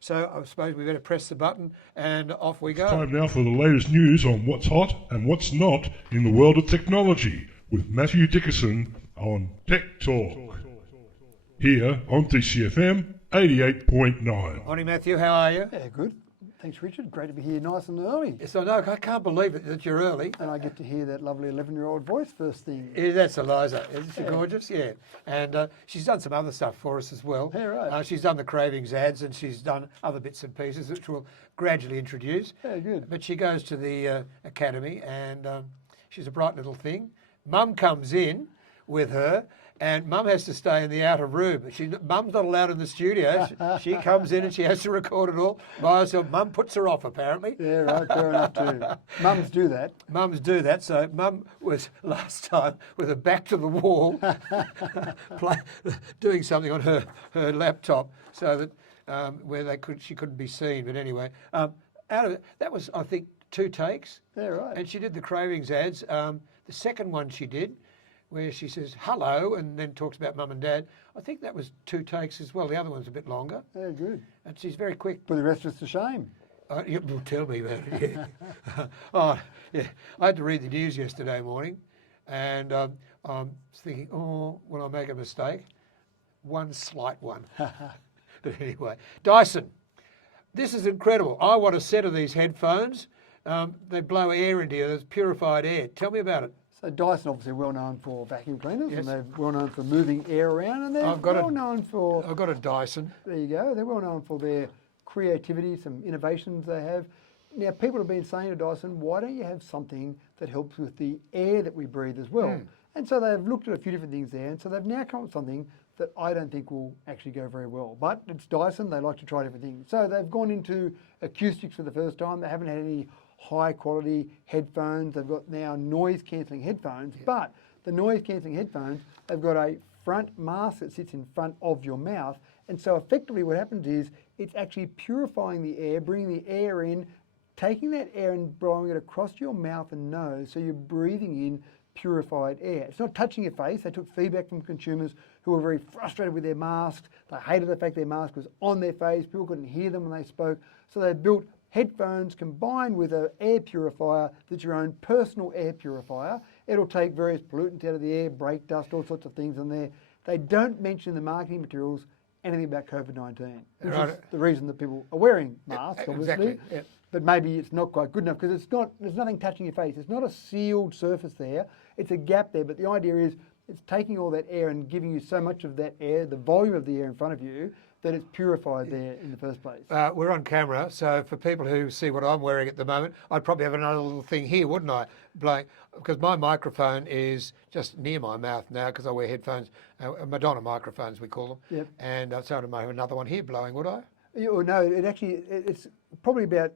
So I suppose we better press the button and off we go. Time now for the latest news on what's hot and what's not in the world of technology with Matthew Dickerson on Tech Talk. Here on TCFM 88.9. Morning, Matthew. How are you? Yeah, good. Thanks, Richard. Great to be here nice and early. Yes, I know. I can't believe it that you're early. And I get to hear that lovely 11-year-old voice first thing. Yeah, that's Eliza. Isn't she gorgeous? Yeah. And she's done some other stuff for us as well. Yeah, right. She's done the Cravings ads and she's done other bits and pieces which we'll gradually introduce. Yeah, good. But she goes to the academy and she's a bright little thing. Mum comes in with her and Mum has to stay in the outer room. Mum's not allowed in the studio. She comes in and she has to record it all by herself. Mum puts her off, apparently. Yeah, right. Fair enough, too. Mums do that. Mums do that. So Mum was last time with her back to the wall doing something on her laptop so that where she couldn't be seen. But anyway, out of it, that was, I think, 2 takes. Yeah, right. And she did the Cravings ads. The second one she did, where she says hello and then talks about Mum and Dad, I think that was 2 takes as well. The other one's a bit longer. Yeah, good. And she's very quick. Put the rest of us to shame. Well, tell me about it, yeah. Oh, yeah. I had to read the news yesterday morning and I'm thinking, oh, will I make a mistake? One slight one. But anyway, Dyson. This is incredible. I want a set of these headphones. They blow air into you. There's purified air. Tell me about it. So Dyson obviously well known for vacuum cleaners, Yes. and they're well known for moving air around, and they're I've got well known for, I've got a Dyson. there you go, they're well known for their creativity, some innovations they have. Now people have been saying to Dyson, why don't you have something that helps with the air that we breathe as well? And so they've looked at a few different things there, and so they've now come up with something that I don't think will actually go very well. But it's Dyson, they like to try different things. So they've gone into acoustics for the first time. They haven't had any high quality headphones. They've got now noise cancelling headphones, but the noise cancelling headphones, they've got a front mask that sits in front of your mouth. And so effectively what happens is it's actually purifying the air, bringing the air in, taking that air and blowing it across your mouth and nose. So you're breathing in purified air. It's not touching your face. They took feedback from consumers who were very frustrated with their masks. They hated the fact their mask was on their face. People couldn't hear them when they spoke. So they built headphones combined with an air purifier that's your own personal air purifier. It'll take various pollutants out of the air, brake dust, all sorts of things in there. They don't mention in the marketing materials anything about COVID-19, which is the reason that people are wearing masks, obviously. Exactly. Yeah. But maybe it's not quite good enough because there's nothing touching your face. It's not a sealed surface there. It's a gap there. But the idea is it's taking all that air and giving you so much of that air, the volume of the air in front of you, that it's purified there in the first place. We're on camera, so for people who see what I'm wearing at the moment, I'd probably have another little thing here, wouldn't I? Blowing, because my microphone is just near my mouth now because I wear headphones, Madonna microphones we call them. Yep. And so I might have another one here blowing, would I? No, it's probably about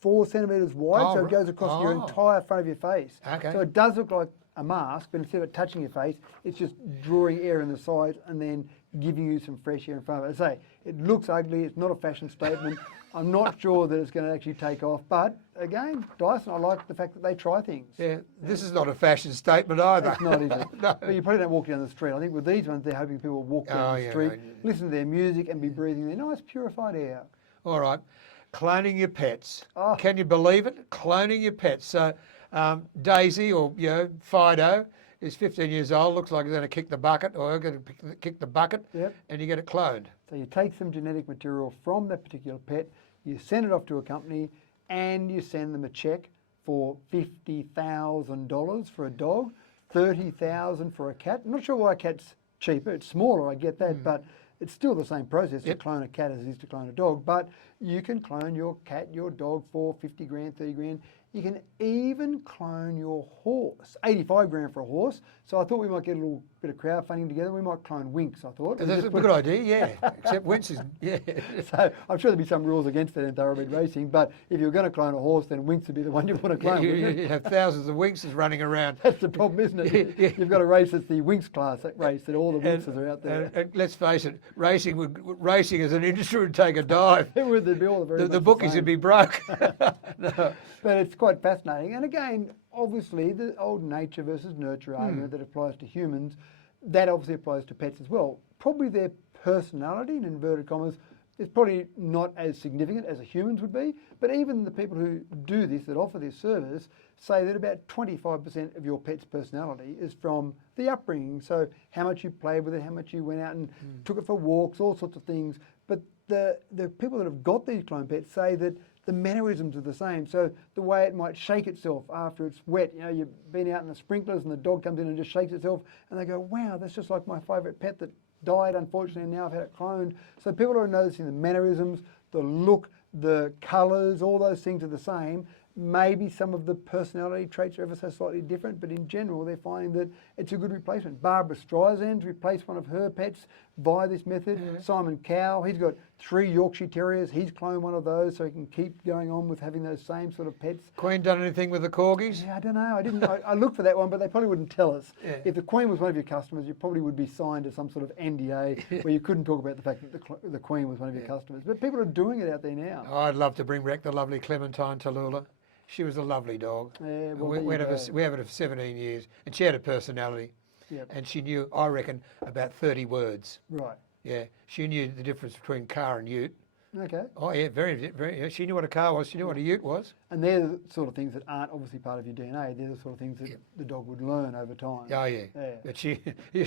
4 centimetres wide, so it goes across your entire front of your face. Okay. So it does look like a mask, but instead of it touching your face, it's just drawing air in the sides and then giving you some fresh air in front of it. I say, it looks ugly, it's not a fashion statement. I'm not sure that it's going to actually take off, but again, Dyson, I like the fact that they try things. Yeah, this is not a fashion statement either. It's not, is it? No. But you probably don't walk down the street. I think with these ones, they're hoping people will walk down the street, listen to their music and be breathing their nice purified air. All right. Cloning your pets. Oh. Can you believe it? Cloning your pets. So Daisy, or Fido, is 15 years old, looks like he's going to kick the bucket, or going to kick the bucket, Yep. and you get it cloned. So you take some genetic material from that particular pet, you send it off to a company, and you send them a check for $50,000 for a dog, $30,000 for a cat. I'm not sure why a cat's cheaper. It's smaller, I get that, but it's still the same process to clone a cat as it is to clone a dog. But you can clone your cat, your dog for 50 grand, 30 grand. You can even clone your horse, 85 grand for a horse. So I thought we might get a little bit of crowdfunding together. We might clone Winx, I thought. That's a good idea, yeah. Except Winx is, yeah. So I'm sure there'd be some rules against that in thoroughbred racing, but if you're going to clone a horse, then Winx would be the one you want to clone. wouldn't it? You have thousands of Winxes running around. That's the problem, isn't it? Yeah. You've got a race that's the Winx class that race, that all the Winxes are out there. And let's face it, racing as an industry would take a dive. It would be all very The much bookies same. would be broke. No. But it's quite fascinating. And again, obviously, the old nature versus nurture argument that applies to humans, that obviously applies to pets as well. Probably their personality, in inverted commas, It's probably not as significant as a human's would be, but even the people who do this, that offer this service, say that about 25% of your pet's personality is from the upbringing. So how much you played with it, how much you went out and took it for walks, all sorts of things. But the people that have got these clone pets say that the mannerisms are the same. So the way it might shake itself after it's wet, you've been out in the sprinklers and the dog comes in and just shakes itself and they go, wow, that's just like my favourite pet that died unfortunately and now I've had it cloned. So people are noticing the mannerisms, the look, the colours, all those things are the same. Maybe some of the personality traits are ever so slightly different, but in general they're finding that it's a good replacement. Barbara Streisand's replaced one of her pets via this method. Simon Cowell, he's got 3 Yorkshire Terriers. He's cloned one of those so he can keep going on with having those same sort of pets. Queen done anything with the corgis? Yeah, I don't know. I didn't. I looked for that one, but they probably wouldn't tell us. Yeah. If the Queen was one of your customers, you probably would be signed to some sort of NDA where you couldn't talk about the fact that the Queen was one of your customers. But people are doing it out there now. Oh, I'd love to bring back the lovely Clementine Tallulah. She was a lovely dog. Yeah, well, we there you have had her for 17 years, and she had a personality. Yep. And she knew, I reckon, about 30 words. Right. Yeah, she knew the difference between car and ute. Okay. Oh yeah, very. Yeah, she knew what a car was. She knew what a ute was. And they're the sort of things that aren't obviously part of your DNA. They're the sort of things that the dog would learn over time. Oh yeah. Yeah. But she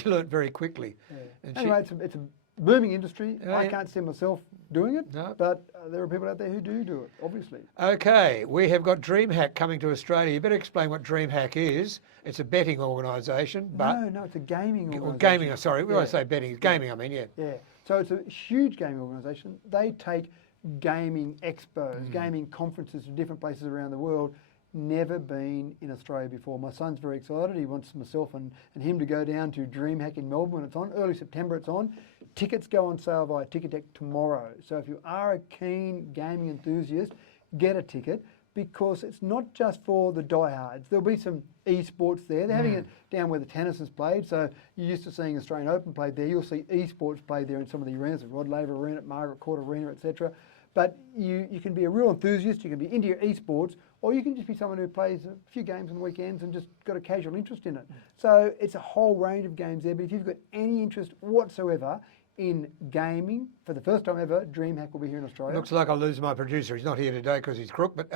learnt very quickly. Yeah. And Anyway, it's a booming industry. Yeah, I yeah. can't see myself doing it, No. but there are people out there who do it, obviously. Okay, we have got DreamHack coming to Australia. You better explain what DreamHack is. It's a betting organisation, but No, it's a gaming or organisation. gaming. Sorry, when I Yeah. say betting, it's gaming. I mean, yeah. Yeah. So it's a huge gaming organisation. They take gaming expos, gaming conferences to different places around the world. Never been in Australia before. My son's very excited. He wants myself and him to go down to DreamHack in Melbourne when it's on. Early September it's on. Tickets go on sale via Ticketek tomorrow. So if you are a keen gaming enthusiast, get a ticket because it's not just for the diehards. There'll be some esports there. They're having it down where the tennis is played. So you're used to seeing Australian Open played there. You'll see esports played there in some of the arenas, the Rod Laver Arena, Margaret Court Arena, etc. But you can be a real enthusiast, you can be into your esports, or you can just be someone who plays a few games on the weekends and just got a casual interest in it. So it's a whole range of games there, but if you've got any interest whatsoever in gaming, for the first time ever, DreamHack will be here in Australia. Looks like I'll lose my producer. He's not here today because he's crook, but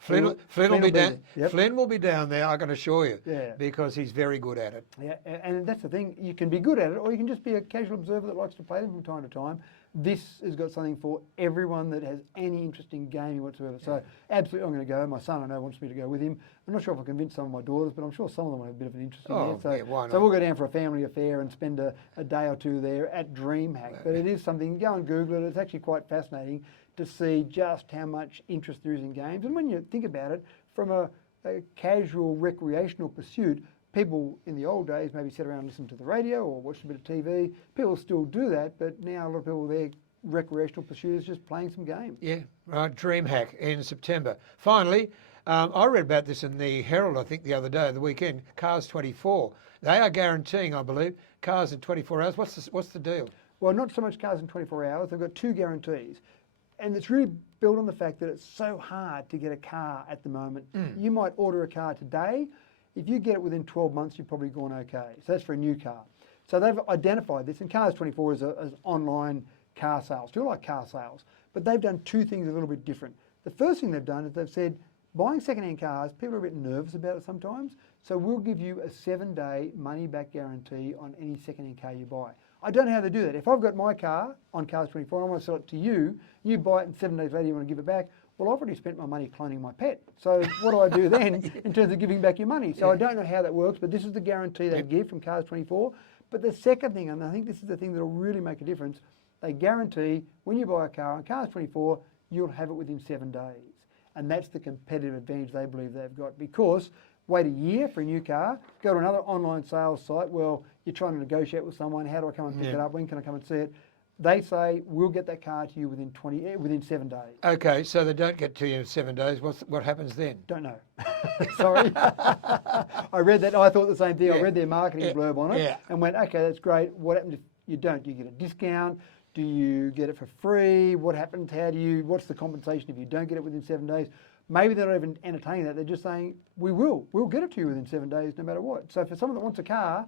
Flynn will will be be down. there. Yep. Flynn will be down there, I can assure you, Yeah. because he's very good at it. Yeah, and that's the thing. You can be good at it, or you can just be a casual observer that likes to play them from time to time. This has got something for everyone that has any interest in gaming whatsoever. So absolutely, I'm going to go. My son, I know, wants me to go with him. I'm not sure if I convince some of my daughters, but I'm sure some of them will have a bit of an interest in Oh, there. So, yeah, why so not? we'll go down for a family affair and spend a day or two there at DreamHack. But it is something. Go and Google it. It's actually quite fascinating to see just how much interest there is in games. And when you think about it, from a casual recreational pursuit, people in the old days maybe sat around and listened to the radio or watched a bit of TV. People still do that, but now a lot of people, their recreational pursuit is just playing some games. Yeah, right. DreamHack in September. Finally, I read about this in the Herald, I think, the other day, the weekend. Cars 24. They are guaranteeing, I believe, cars in 24 hours. What's the deal? Well, not so much cars in 24 hours. They've got 2 guarantees. And it's really built on the fact that it's so hard to get a car at the moment. You might order a car today. If you get it within 12 months, you've probably gone okay. So that's for a new car. So they've identified this, and Cars 24 is online car sales, still like car sales, but they've done 2 things a little bit different. The first thing they've done is they've said, buying second-hand cars, people are a bit nervous about it sometimes, so we'll give you a 7-day money-back guarantee on any second-hand car you buy. I don't know how they do that. If I've got my car on Cars 24 and I want to sell it to you, you buy it and 7 days later you want to give it back, well, I've already spent my money cloning my pet. So what do I do then in terms of giving back your money? So I don't know how that works, but this is the guarantee they give from Cars 24. But the second thing, and I think this is the thing that will really make a difference, they guarantee when you buy a car on Cars 24, you'll have it within 7 days. And that's the competitive advantage they believe they've got, because wait a year for a new car, go to another online sales site, well, you're trying to negotiate with someone, how do I come and pick it up, when can I come and see it? They say, we'll get that car to you within 7 days. Okay, so they don't get to you in 7 days. What happens then? Don't know. Sorry. I read that, I thought the same thing. I read their marketing blurb on it and went, okay, that's great. What happens if you don't? Do you get a discount? Do you get it for free? What happens? What's the compensation if you don't get it within 7 days? Maybe they're not even entertaining that. They're just saying, we'll get it to you within 7 days no matter what. So for someone that wants a car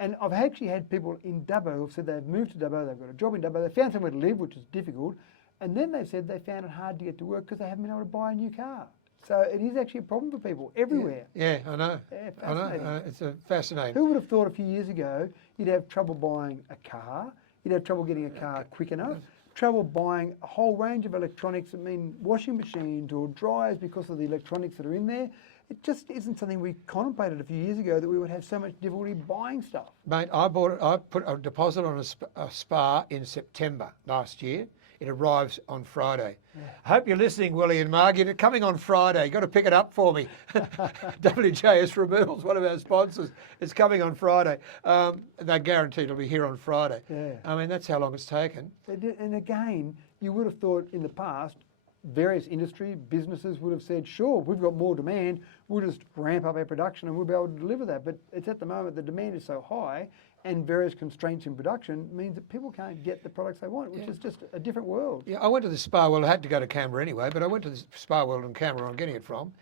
And I've actually had people in Dubbo who've said they've moved to Dubbo, they've got a job in Dubbo, they found somewhere to live, which is difficult, and then they've said they found it hard to get to work because they haven't been able to buy a new car. So it is actually a problem for people everywhere. Yeah, I know. Yeah, I know. fascinating. It's fascinating. Who would have thought a few years ago you'd have trouble buying a car, you'd have trouble getting a car quick enough, trouble buying a whole range of electronics, I mean washing machines or dryers because of the electronics that are in there. It just isn't something we contemplated a few years ago that we would have so much difficulty buying stuff. Mate, I put a deposit on a Spa in September last year. It arrives on Friday. I hope you're listening, Willie and Margie. It's coming on Friday. You've got to pick it up for me. WJS Removals, one of our sponsors. It's coming on Friday. They're guaranteed it'll be here on Friday. Yeah. I mean, that's how long it's taken. And again, you would have thought in the past, various industry, businesses would have said, sure, we've got more demand, we'll just ramp up our production and we'll be able to deliver that. But it's at the moment the demand is so high and various constraints in production means that people can't get the products they want, which is just a different world. Yeah, I went to the Spa World. I had to go to Canberra anyway, but I went to the Spa World in Canberra. I'm getting it from,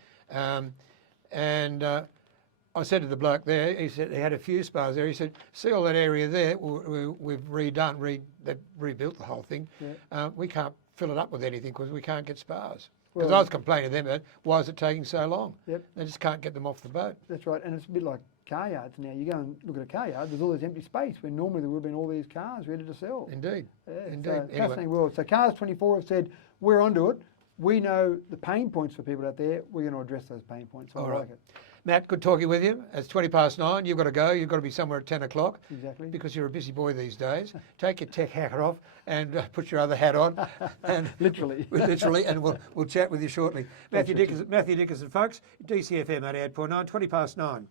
and I said to the bloke there. He said he had a few spas there. He said, "See all that area there? We've redone, they've rebuilt the whole thing. Yeah. We can't fill it up with anything because we can't get spas." Because Well- I was complaining to them about why is it taking so long? Yep. They just can't get them off the boat. That's right, and it's a bit like car yards now. You go and look at a car yard, there's all this empty space where normally there would have been all these cars ready to sell. Indeed. Yeah, Indeed. So Anyway. fascinating world. So Cars 24 have said, we're onto it. We know the pain points for people out there. We're going to address those pain points. So All I right. like it. Matt, good talking with you. It's 9:20. You've got to go. You've got to be somewhere at 10 o'clock. Exactly. Because you're a busy boy these days. Take your tech hat off and put your other hat on. And Literally. literally, and we'll chat with you shortly. Matthew Richard. Dickinson, folks, DCFM 88.9, 9:20.